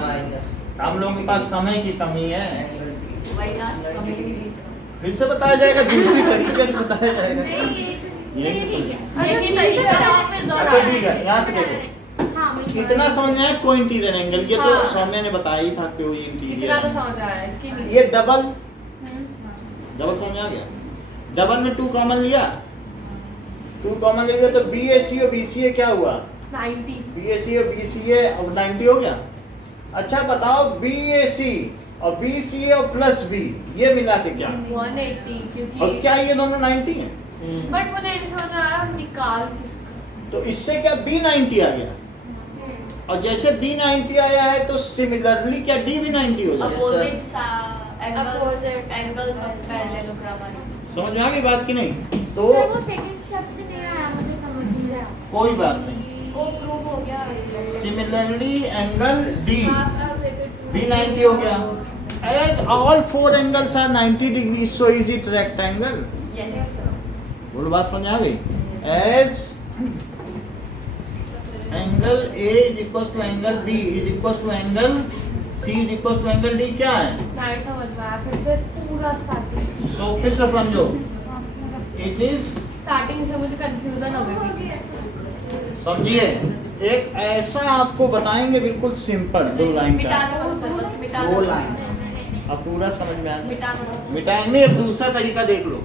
हम लोगों के पास समय की कमी है। वही ना समय की। फिर से बताया जाएगा, दूसरी तरीके से बताया जाएगा। ये ठीक है। अच्छा ठीक है, यहाँ से देखो इतना समझ में आया कोई इंटीरियर एंगल। ये तो हाँ। सौम्या ने बताया ही था कि वो इतना तो इंटीरियर। समझ आया इसके नीचे। ये डबल समझ आ गया। डबल में 2 कॉमन लिया, 2 कॉमन ले लिया तो BAC और BCA क्या हुआ? 90 BAC और BCA अब 90 हो गया। अच्छा बताओ BAC और BCA और प्लस B ये मिला के क्या? 180 और क्योंकि क्या ये दोनों 90 हैं? बट मुझे नहीं समझ में आ रहा निकाल तो इससे क्या B90 आ गया? और जैसे B90 आया है तो सिमिलरली क्या D भी 90 हो जाएगा? Opposite angles of parallelogram. समझ में आ गई बात की नहीं? तो वो सेकंड स्टेप से नहीं आया, मुझे समझ नहीं आया। कोई बात नहीं। वो प्रूव हो गया। सिमिलरली एंगल D B90 हो गया। As all 4 angles are 90 degrees, so is it rectangle? Yes बोलो बात समझ आ गई? As angle A is equals to angle B is equals to angle C is equals to angle D क्या है? नहीं समझ में आया। फिर से पूरा स्टार्टिंग So फिर से समझो। It is स्टार्टिंग से मुझे कंफ्यूजन हो गई थी। समझिए एक ऐसा आपको बताएंगे बिल्कुल सिंपल 2 लाइन का। मिटाना मत सर, बस मिटा दो दो। लाइन। अब पूरा समझ में आ गया। मिटाना मत। मिटाएंगे अब दूसरा तरीका देख लो।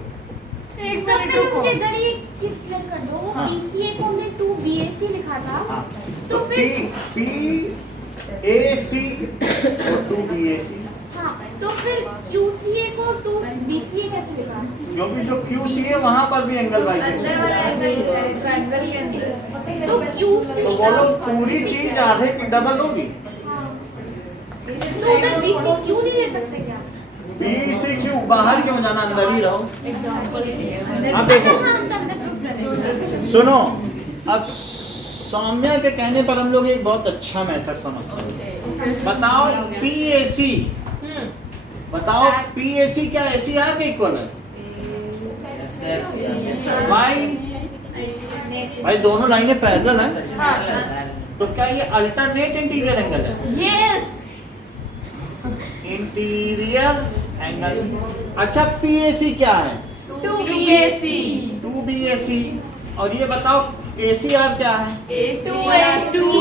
एक सब मिनट पहले रुको। मुझे इधर ही चीज क्लियर कर दो। वो हाँ। BCA को हमने 2BAC लिखा था। हाँ। तो तो फिर PAC और 2BAC हाँ, तो फिर QCA को 2BCA कैसे लिखा? क्योंकि जो QC है वहां पर भी एंगल अंदर बाइसेक्शन वाला एंगल है ट्रायंगल के अंदर। तो QC तो बोलो पूरी चीज आधे की डबल होगी। तो उधर BC क्यों नहीं ले सकते क्या? BCQ बाहर क्यों जाना, अंदर ही रहो। एग्जांपल अब देखो अच्छा, हाँ, हम अंदर सुनो, अब सौम्या के कहने पर हम लोग एक बहुत अच्छा मेथड समझते हैं। बताओ PAC, बताओ PAC क्या ACR के इक्वल है? भाई दोनों लाइनें पैरेलल हैं, तो क्या ये अल्टरनेट इंटीरियर एंगल है? Yes interior angle. अच्छा PAC क्या है? 2BAC 2BAC। और ये बताओ ACR क्या है? 2ACD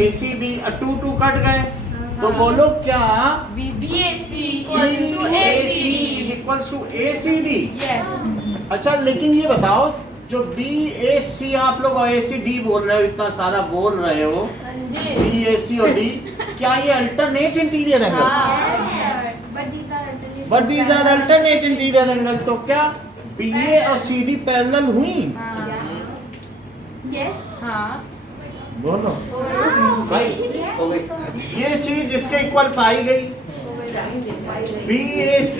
ACD 2 कट गए तो बोलो क्या BAC PAC is equals to ACD? अच्छा लेकिन ये बताओ जो BAC आप लोग और ACD बोल रहे हो, इतना सारा बोल रहे हो BAC और D, क्या ये alternate interior angle? But these are alternate. But these are alternate interior angle. तो क्या BA और CD पैरेलल हुई यस दोनों भाई ये चीज इसके इक्वल पाई गई BAC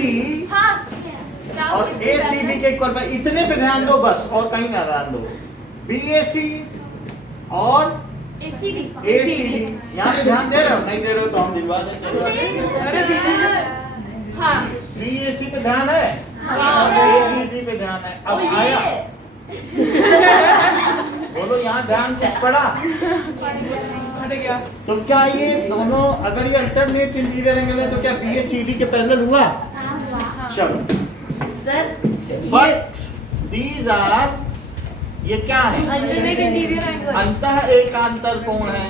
हाँ और ACD के इक्वल पाई इतने पे ध्यान दो बस और कहीं ना ध्यान दो BAC और ACD यहाँ पे ध्यान दे रहे हो नहीं दे रहे हो तो हम दिलवा देते हैं हाँ BAC पे ध्यान है हाँ। ACD पे ध्यान है अब आया बोलो यहाँ ध्यान कुछ पड़ा तो क्या ये दोनों अगर ये अल्टरनेट इंटीरियर एंगल है तो क्या BACD के पैरेलल हुआ चलो सर बट दीज आर ये क्या है अल्टरनेट इंटीरियर एंगल अंतः एकांतर कोण है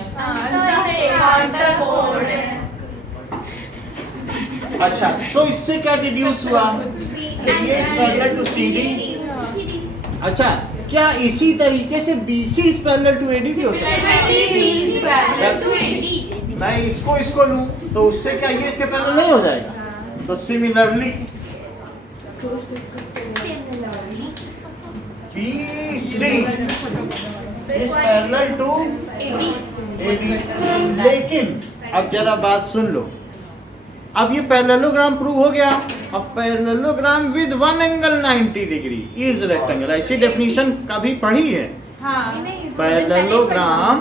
अच्छा सो इससे क्या डिड्यूस हुआ कि ये इज पैरेलल टू CD अच्छा क्या इसी तरीके से BC is parallel to AD भी हो सकता है मैं इसको लूं तो उससे क्या ये इसके पैरेलल नहीं हो जाएगा तो similarly BC is parallel to AD लेकिन अब जरा बात सुन लो अब ये पैरेललोग्राम प्रूव हो गया अब parallelogram with one angle 90 degree is rectangle ऐसी डेफिनेशन कभी पढ़ी है पैरेललोग्राम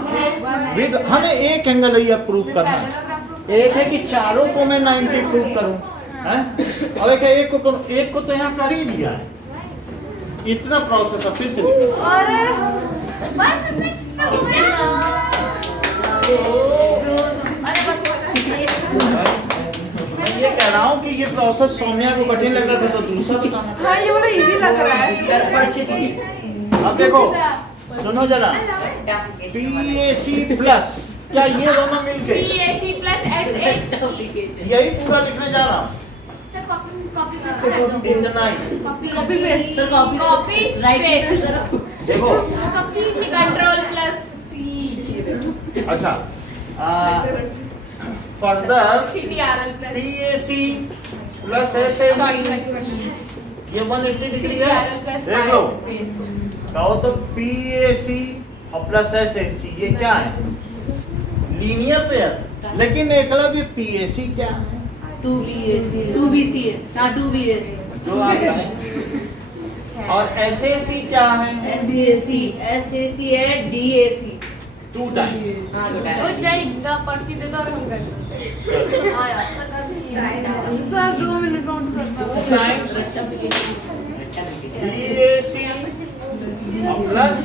विद हमें एक एंगल ही अब प्रूव करना है एक है कि चारों को मैं 90 प्रूव करूं हैं और एक है एक को तो यहाँ कर ही दिया है इतना प्रोसेस अब फिर से लिखो मैं ये कह रहा हूँ कि ये प्रोसेस सौम्या को कठिन लग रहा था तो दूसरा बताना हाँ ये बड़ा इजी लग रहा है सर पर्चे अब देखो सुनो जरा PAC प्लस क्या ये दोनों मिलके यही पूरा लिखने जा रहा हूँ इतना ही copy paste sir copy right देखो कंट्रोल प्लस अच्छा further CTRL plus PAC plus SAC ये 180 डिग्री है देख लो कहो तो PAC और प्लस SAC ये क्या है लीनियर पेयर लेकिन एकलव्य PAC क्या है 2BC है हाँ 2BC जो आ रहा है और SAC क्या है SAC है DAC 2 टाइम्स हाँ वो जाएगा पर्ची दे दो और हम कर सकते हैं हाँ यार सर 2 मिनट काउंट करना 2 times BAC plus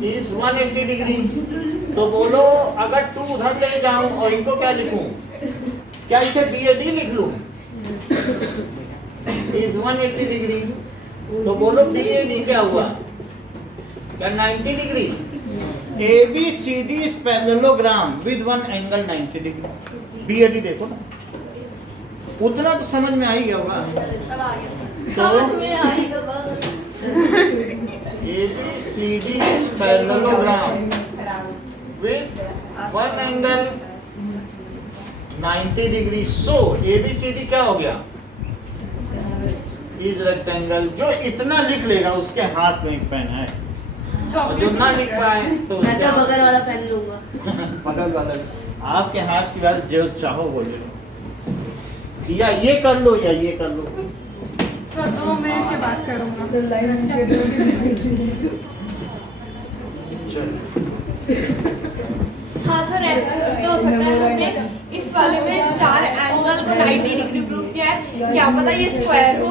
is 180 degree तो बोलो अगर 2 उधर ले जाऊं और इनको क्या लिखूं क्या इसे BAD लिख लूं इज 180 डिग्री तो बोलो BAD क्या हुआ क्या 90 degree ABCD is parallelogram with one angle 90 degree BAD देखो ना उतना तो समझ में आ ही गया होगा सब आ गया तो समझ में आई तो ABCD is parallelogram with one angle 90 degree. So ABCD क्या हो गया? Is rectangle. जो इतना लिख लेगा उसके हाथ में एक पेन है और जो ना लिख पाए तो मैं तो बगल वाला पेन लूंगा बगल वाला आपके हाथ की बात जो चाहो बोले या ये कर लो या ये कर लो सर 2 मिनट के बाद करूंगा चलो हाँ सर ऐसा तो हो सकता है हमने इस वाले में 4 एंगल को 90 डिग्री प्रूफ किया है क्या पता ये स्क्वायर हो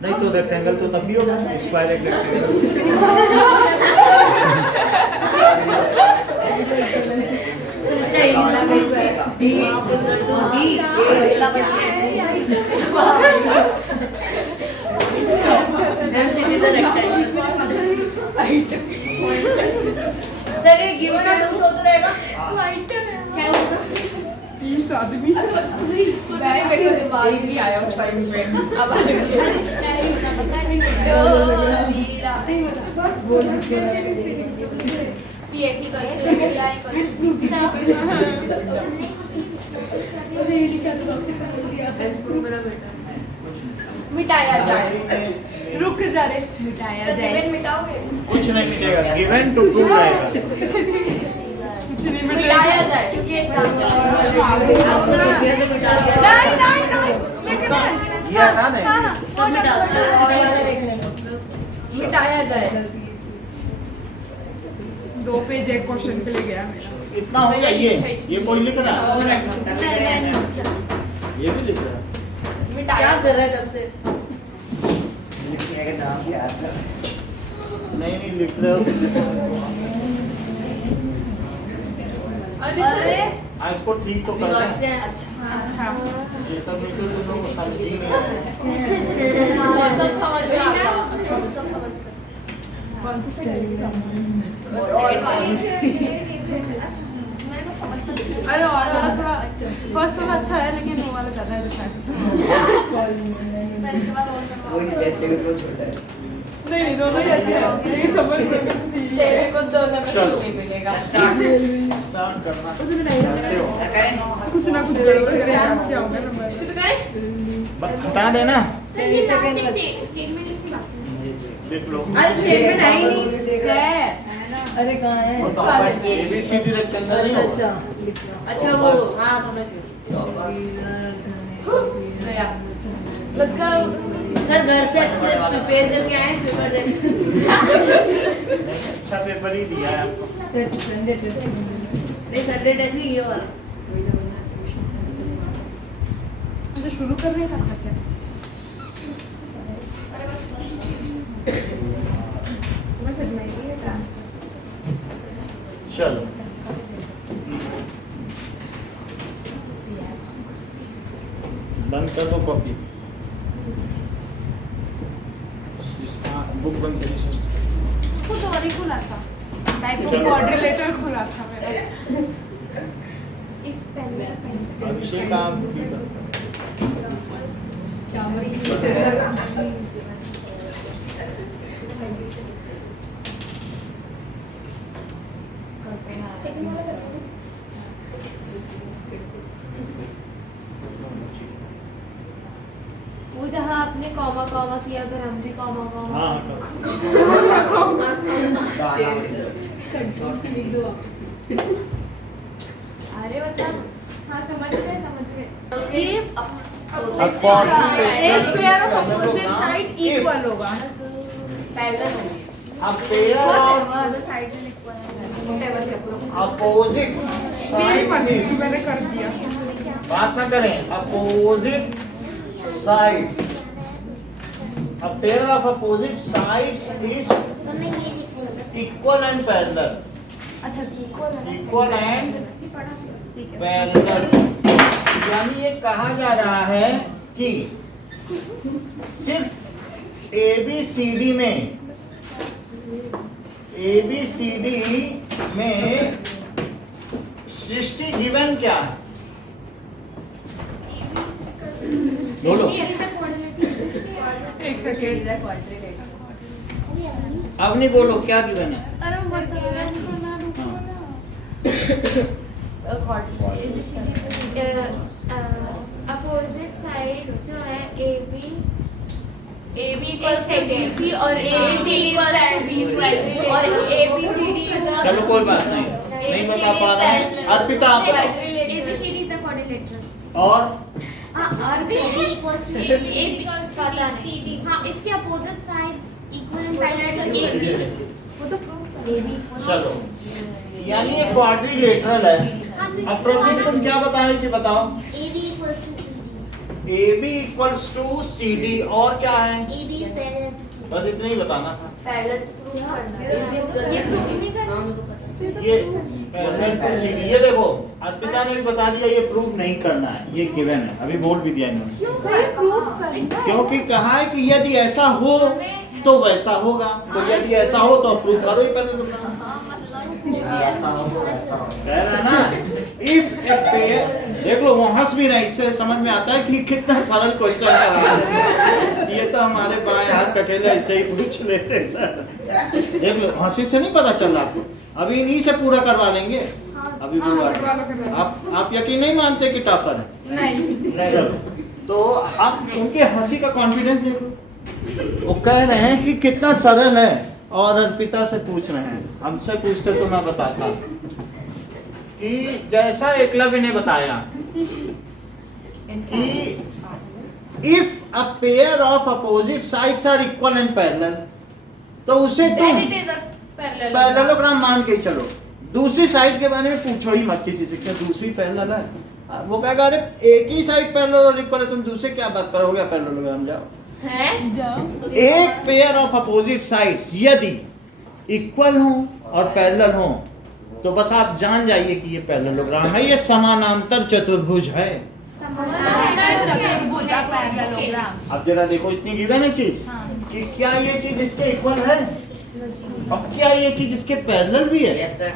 नहीं तो रेक्टेंगल तो तब भी होगा स्क्वायर एक रेक्टेंगल सर ये गिवन और लूज होता रहेगा क्या होगा 30 आदमी तो तेरे वीडियो के बाद भी आया उस टाइम में अब आ गया नहीं होता पता नहीं लीला पीएससी कर सीआई कर सब ये लिखा तो बॉक्स में कर दिया मेरा बेटा मिटाया जाए। रुक जा रे सर गिवन मिटाओगे? कुछ नहीं मिलेगा, गिवन टू प्रूव रहेगा। मिटाया जाए क्योंकि एग्जाम नहीं ये हटा दें। मिटाया जाए। 2 पेज एक क्वेश्चन के लिए गया मेरा। इतना हो गया। ये कोई लिख रहा है, ये भी लिख रहा है। क्या मिटाया कर रहा है तब से? लिखने का नाम याद कर। नहीं लिख रहे हो। अरे हाँ, इसको ठीक तो करना है। अच्छा ये सब में तो तुम लोग समझ ही नहीं रहे। सब समझ में आ गया। सब समझ सकते। कौन सी मेरे को समझ तो नहीं। अरे वाला थोड़ा फर्स्ट वाला अच्छा है लेकिन वो वाला ज्यादा अच्छा है। सर इसके बाद और वो इसलिए अच्छे को छोटा है। नहीं दोनों ही अच्छे हैं। ये समझ में तेरे को दोनों में चलो। नहीं मिलेगा। स्टार्ट करना चाहते हो? कुछ ना कुछ गड़बड़ क्या होगा नंबर। शुरू करें? हटा देना। सेकंड लिख लो। अरे स्टेटमेंट आई नहीं है। अरे कहाँ है? ABCD रेक्टेंगल नहीं अच्छा होगा। अच्छा अच्छा वो हाँ समझ गई। Let's go. सर घर से अच्छे प्रिपेयर करके आए पेपर देने। अच्छा पेपर ही दिया है आपको। संडे नहीं संडे टेस्ट नहीं ये वाला। मुझे शुरू कर रहे हैं क्या? चलो बंद कर दो कॉपी। बुक बंद करिए। कुछ और ही खुला था। टाइप ऑफ क्वाड्रिलेटरल खुला था मेरा। अभिषेक आप भी बंद वो जहाँ आपने कॉमा कॉमा किया अगर हम भी कॉमा कॉमा हाँ अरे मतलब हाँ समझ गए एक pair of opposite side equal होगा। पैरेलल हो अब पेयर ऑफ साइड में अपोजिट साइड्स। मैंने कर दिया। बात ना करें। Opposite side, a pair of opposite sides is equal and parallel. अच्छा इक्वल है। Equal and parallel। यानी ये कहा जा रहा है कि सिर्फ ABCD में सृष्टि गिवन क्या है? बोलो। एक सेकंड। अब नहीं बोलो क्या गिवन है? अरे वो बता अपोजिट साइड्स जो है AB equals to BC और ABC equals to BC और ABCD is a चलो कोई बात नहीं बता पा रहे हैं। अर्पिता आप बताओ। ABCD is the quadrilateral और हाँ इसके opposite side equal and parallel वो तो प्रूव चलो यानी ये क्वाड्रिलेटरल है। अब प्रॉब्लम तुम क्या बता रही थी बताओ? AB इक्वल्स टू CD और क्या है? बस इतना ही बताना था। पैरेलल प्रूव करना है। ये प्रूव नहीं करना ये पैरेलल टू CD। ये देखो अर्पिता ने भी बता दिया ये प्रूव नहीं करना है, ये गिवन है। अभी बोल भी दिया इन्होंने। सही प्रूव करना क्योंकि कहा है कि यदि ऐसा हो तो वैसा होगा, तो यदि ऐसा हो तो प्रूव करो ही पहले तुम। ऐसा हो ऐसा हो। कह रहा ना इफ ए पेयर। देख लो वो हंस भी रहा है, इससे समझ में आता है कि कितना सरल क्वेश्चन कर रहा है। ये तो हमारे बाएं हाथ का खेल ऐसे ही पूछ लेते हैं सर। देख लो हंसी से नहीं पता चल रहा आपको। अभी इन्हीं से पूरा करवा लेंगे। अभी पूरा आप यकीन नहीं मानते कि टॉपर है? नहीं। चलो तो आप उनके हंसी का कॉन्फिडेंस देखो, वो कह रहे हैं कि कितना सरल है, और अर्पिता से पूछ रहे हैं, हमसे पूछते तो मैं बताता कि जैसा एकलव्य ने बताया कि if a pair of opposite sides are equal and parallel, तो उसे तुम Then it is a parallelogram. Parallelogram मान के चलो। दूसरी साइड के बारे में पूछो ही मत किसी से, क्या दूसरी पैरेलल है? वो कहेगा अरे एक ही साइड पैरेलल और इक्वल है, तुम दूसरे क्या बात करोगे? पैरेललोग्राम जाओ। हैं? जाओ। एक पेयर ऑफ अपोजिट साइड्स यदि इक्वल हो और पैरेलल हो, तो बस आप जान जाइए कि ये पैरेललोग्राम है, ये समानांतर चतुर्भुज है। पैरेललोग्राम। अब जरा देखो, इतनी गिवन है चीज कि क्या ये चीज इसके इक्वल है और क्या ये चीज इसके पैरेलल भी है? Yes sir.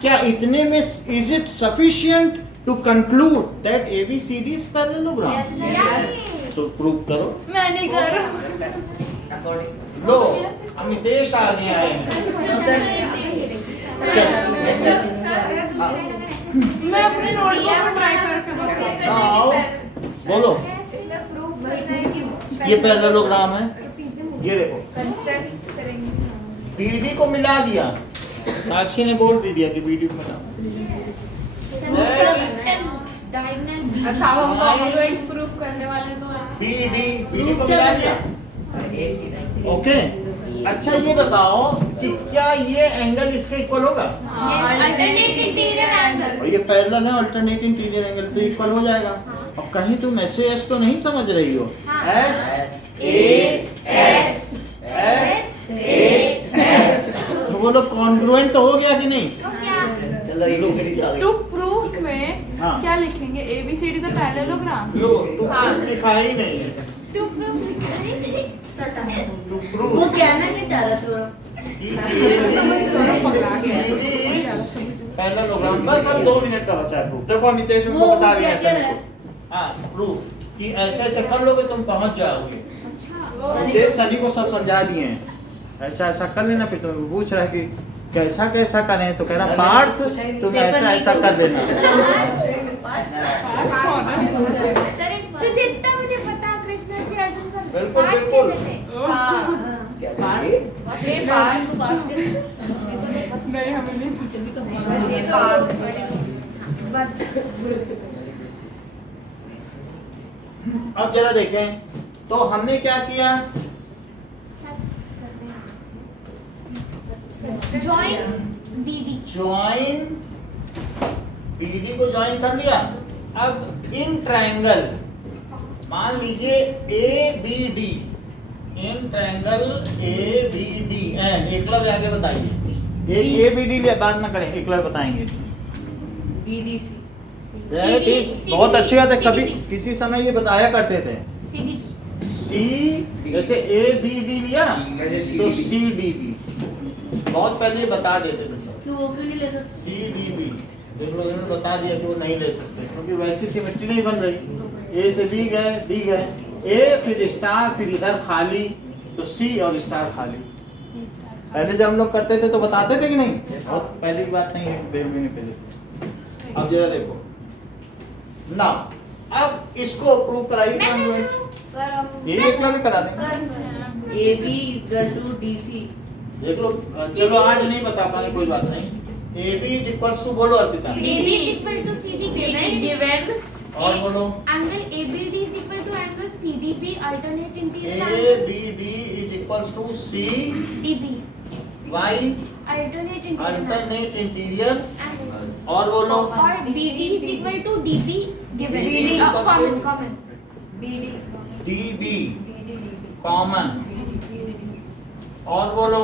क्या इतने में is it sufficient to conclude that ABCD is parallelogram? तो प्रूव करो। मैं नहीं कर रहा। अकॉर्डिंग लो, अमितेश आगे आए हैं। मैं अपने नोट को ट्राई करके बस आओ, बोलो। ये पैरेललोग्राम है, ये देखो BD को मिला दिया, साक्षी ने बोल भी दिया कि BD को मिला। अच्छा, हम कॉन्ग्रुएंट प्रूफ करने वाले तो हैं। BD को मिला दिया, AC नहीं। ओके। अच्छा ये बताओ कि क्या ये एंगल इसके इक्वल होगा? Alternate interior angle. और ये पैरेलल है, अल्टरनेट इंटीरियर एंगल तो इक्वल हो जाएगा। और कहीं तुम SAS तो नहीं समझ रही हो? SAS तो बोलो कॉन्ग्रुएंट तो हो गया कि नहीं? चलो ये खरीद टू प्रूफ में हाँ। क्या लिखेंगे? ABCD the parallelogram. लो, लिखा ही नहीं है। टू प्रूफ To prove वो कहना क्या चाह रहा था? कि ABCD is पैरेललोग्राम। बस अब 2 मिनट का बचा है प्रूफ। देखो अमितेश उनको बता रहे हैं ऐसा देखो। हाँ, प्रूफ कि ऐसे ऐसे कर लोगे तुम पहुंच जाओगे। अमितेश सभी को सब समझा दिए हैं, ऐसा ऐसा कर लेना। फिर तुम पूछ रहा है कि कैसा कैसा करें, तो कह रहा पार्थ तुम ऐसा ऐसा कर देना। तुझे इतना मुझे पता, कृष्ण जी अर्जुन का बिल्कुल, पाठ बिल्कुल। कहते थे। क्या बोलिए? नहीं हमें नहीं पता। अब जरा देखें तो हमने क्या किया? Join BD. ज्वाइन BD को ज्वाइन कर लिया। अब इन ट्रायंगल मान लीजिए ABD, in triangle ABD and Eklavya आगे बताइए। एक ABD ले बात ना करें, एकलव्य बताएंगे। That is बहुत अच्छी बात है। कभी किसी समय ये बताया करते थे C जैसे ABD लिया तो CDB, बहुत पहले ये बता देते थे सब। CDB देख लो, इन्होंने बता दिया कि वो नहीं ले सकते क्योंकि वैसी सिमेट्री नहीं बन रही। A से B गए, B गए, A फिर स्टार, फिर इधर खाली, तो C और स्टार खाली। पहले जब हम लोग करते थे तो बताते थे कि नहीं? बहुत पहले की बात नहीं है, 1.5 महीने पहले। अब जरा देखो ना, अब इसको प्रूव कराइए। सर हम ये एकला भी करा देंगे। Sir AB equal to DC. देख लो, चलो आज नहीं बता पाए कोई बात नहीं। AB is equals to बोलो Arpita. AB is equal to CD given और बोलो angle ABD is equal to angle CDB alternate interior ABD is equals to DB CY alternate interior alternate interior angle और बोलो और BD is equal to DB given BD equals to common DB common और बोलो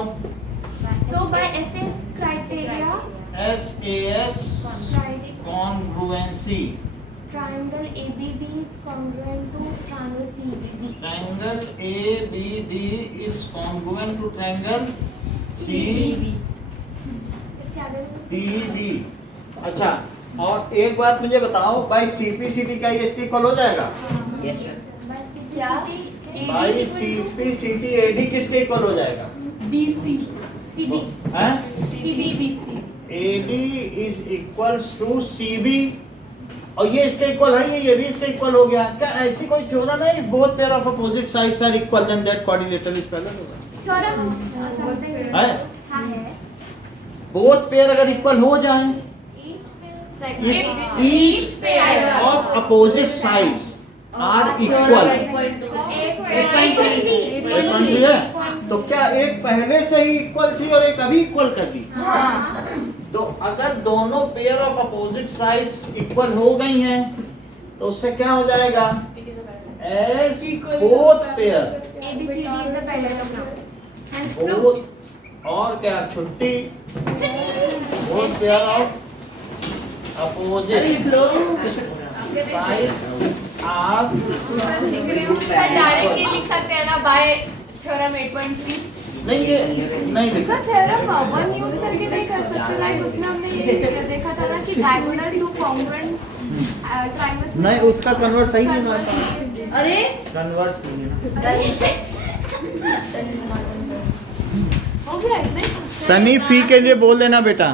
so by SS criteria SAS congruency triangle ABD is congruent to triangle CDB triangle ABD is congruent to triangle CDB। अच्छा, और एक बात मुझे बताओ, बाई CPCD क्या ये इसके इक्वल हो जाएगा? Yes sir. By CPCD AD किसके इक्वल हो जाएगा? BC हैं? CBC AD is equals to CB और ये इसके इक्वल है, ये भी इसके इक्वल हो गया। क्या ऐसी कोई थ्योरम है both pair of opposite sides are equal then that quadrilateral is parallel होगा? है बोथ पेयर अगर इक्वल हो जाए, if each pair of opposite sides are equal, है तो क्या एक पहले से ही इक्वल थी और एक अभी इक्वल कर दी? तो अगर दोनों pair of opposite sides equal हो गई हैं तो उससे क्या हो जाएगा? एज बोथ पेयर बोथ और क्या छुट्टी both pair of opposite sides are directly लिख सकते हैं ना बाय थ्योरम 8.3। नहीं, ये नहीं लिख सर थ्योरम 1 यूज करके नहीं कर सकते, लाइक उसमें हमने ये देखा था ना कि डायगोनल टू कॉन्ग्रुएंट ट्रायंगल्स। नहीं, उसका कन्वर्स सही नहीं मानता। अरे कन्वर्स नहीं हो गया नहीं? सनी फी के लिए बोल देना बेटा।